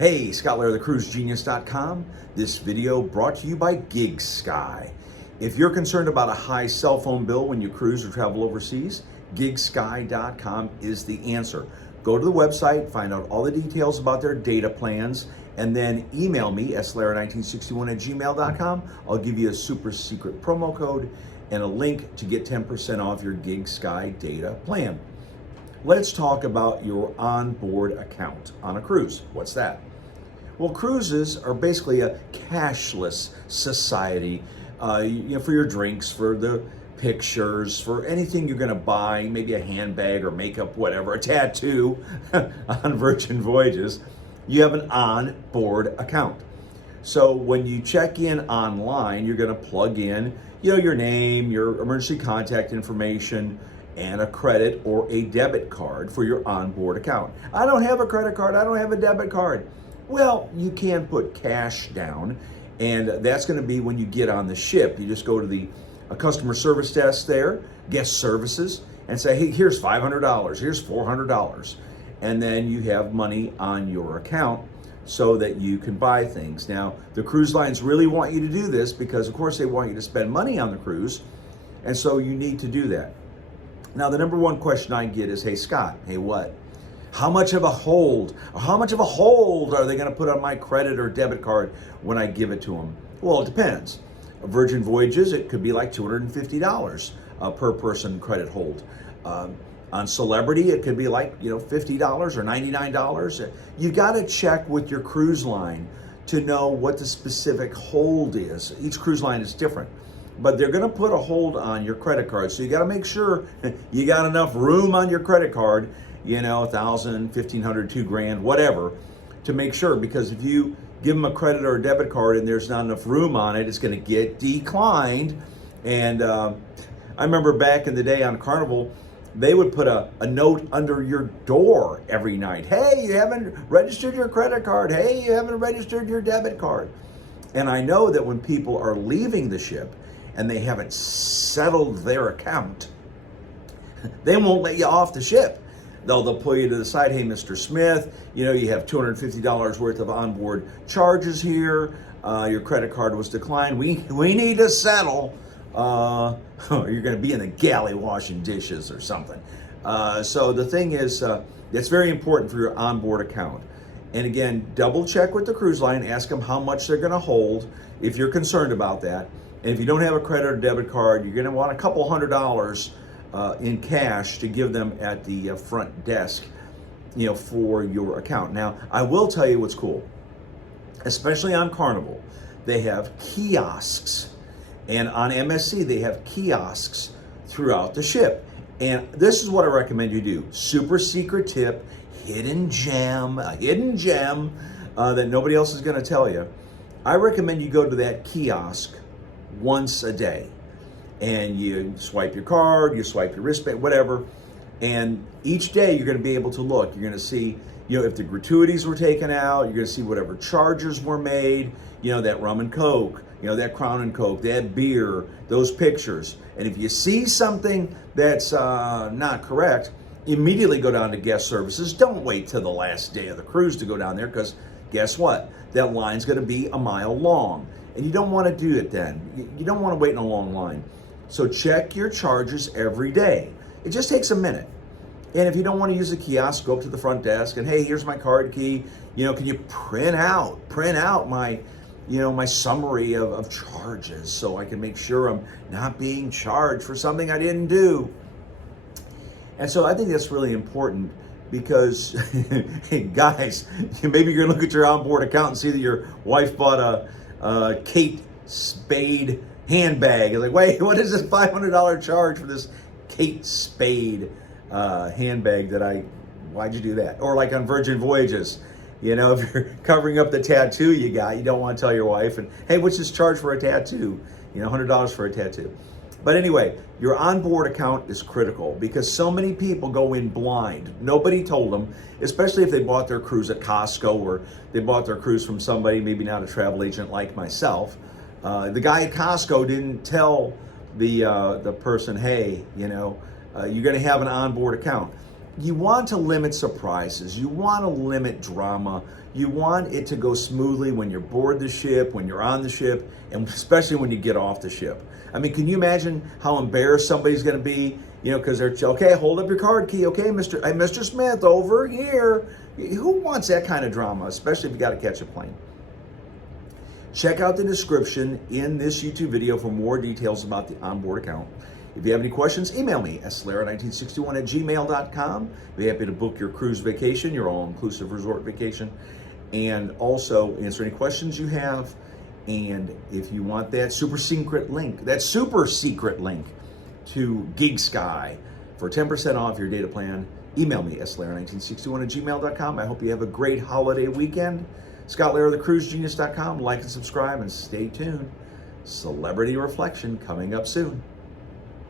Hey, Scott Lara, thecruisegenius.com. This video brought to you by GigSky. If you're concerned about a high cell phone bill when you cruise or travel overseas, gigsky.com is the answer. Go to the website, find out all the details about their data plans, and then email me, slara1961@gmail.com. I'll give you a super secret promo code and a link to get 10% off your GigSky data plan. Let's talk about your onboard account on a cruise. What's that? Well, cruises are basically a cashless society. For your drinks, for the pictures, for anything you're going to buy, maybe a handbag or makeup, whatever, a tattoo on Virgin Voyages, you have an onboard account. So when you check in online, you're going to plug in, your name, your emergency contact information, and a credit or a debit card for your onboard account. I don't have a credit card, I don't have a debit card. Well, you can put cash down, and that's going to be when you get on the ship. You just go to a customer service desk there, guest services, and say, hey, here's $500, here's $400. And then you have money on your account so that you can buy things. Now, the cruise lines really want you to do this because, of course, they want you to spend money on the cruise, and so you need to do that. Now, the number one question I get is, hey, Scott, hey, what? How much of a hold are they going to put on my credit or debit card when I give it to them? Well, it depends. Virgin Voyages, it could be like $250 per person credit hold. On Celebrity, it could be like $50 or $99. You got to check with your cruise line to know what the specific hold is. Each cruise line is different, but they're going to put a hold on your credit card. So you got to make sure you got enough room on your credit card, $1,000, $1,500, $2,000, whatever, to make sure, because if you give them a credit or a debit card and there's not enough room on it, it's going to get declined. And I remember back in the day on Carnival, they would put a note under your door every night. Hey, you haven't registered your credit card. Hey, you haven't registered your debit card. And I know that when people are leaving the ship and they haven't settled their account, they won't let you off the ship. They'll pull you to the side. Hey, Mr. Smith, you have $250 worth of onboard charges here. Your credit card was declined. We need to settle. You're going to be in the galley washing dishes or something. So the thing is, it's very important for your onboard account. And again, double check with the cruise line. Ask them how much they're going to hold if you're concerned about that. And if you don't have a credit or debit card, you're going to want a couple $100 in cash to give them at the front desk, for your account. Now, I will tell you what's cool, especially on Carnival, they have kiosks, and on MSC they have kiosks throughout the ship. And this is what I recommend you do. Super secret tip, a hidden gem that nobody else is going to tell you. I recommend you go to that kiosk once a day. And you swipe your card, you swipe your wristband, whatever. And each day you're going to be able to look. You're going to see, if the gratuities were taken out. You're going to see whatever charges were made. That rum and coke, that Crown and Coke, that beer, those pictures. And if you see something that's not correct, immediately go down to guest services. Don't wait till the last day of the cruise to go down there, because guess what? That line's going to be a mile long. And you don't want to do it then. You don't want to wait in a long line. So check your charges every day. It just takes a minute. And if you don't want to use a kiosk, go up to the front desk and, hey, here's my card key. Can you print out my, my summary of charges so I can make sure I'm not being charged for something I didn't do. And so I think that's really important because, hey, guys, maybe you're going to look at your onboard account and see that your wife bought a Kate Spade handbag. It's like, wait, what is this $500 charge for this Kate Spade handbag why'd you do that? Or like on Virgin Voyages, if you're covering up the tattoo you don't want to tell your wife, and hey, what's this charge for a tattoo? $100 for a tattoo. But anyway, your onboard account is critical because so many people go in blind. Nobody told them, especially if they bought their cruise at Costco or they bought their cruise from somebody, maybe not a travel agent like myself. The guy at Costco didn't tell the person, hey, you're going to have an onboard account. You want to limit surprises. You want to limit drama. You want it to go smoothly when you're aboard the ship, when you're on the ship, and especially when you get off the ship. I mean, can you imagine how embarrassed somebody's going to be? You know, because they're, okay, hold up your card key. Okay, Mr. Smith, over here. Who wants that kind of drama, especially if you got to catch a plane? Check out the description in this YouTube video for more details about the onboard account. If you have any questions, email me, slara1961@gmail.com. Be happy to book your cruise vacation, your all-inclusive resort vacation, and also answer any questions you have. And if you want that super secret link to GigSky for 10% off your data plan, email me, slara1961@gmail.com. I hope you have a great holiday weekend. Scott Lara, thecruisegenius.com. Like and subscribe and stay tuned. Celebrity Reflection coming up soon.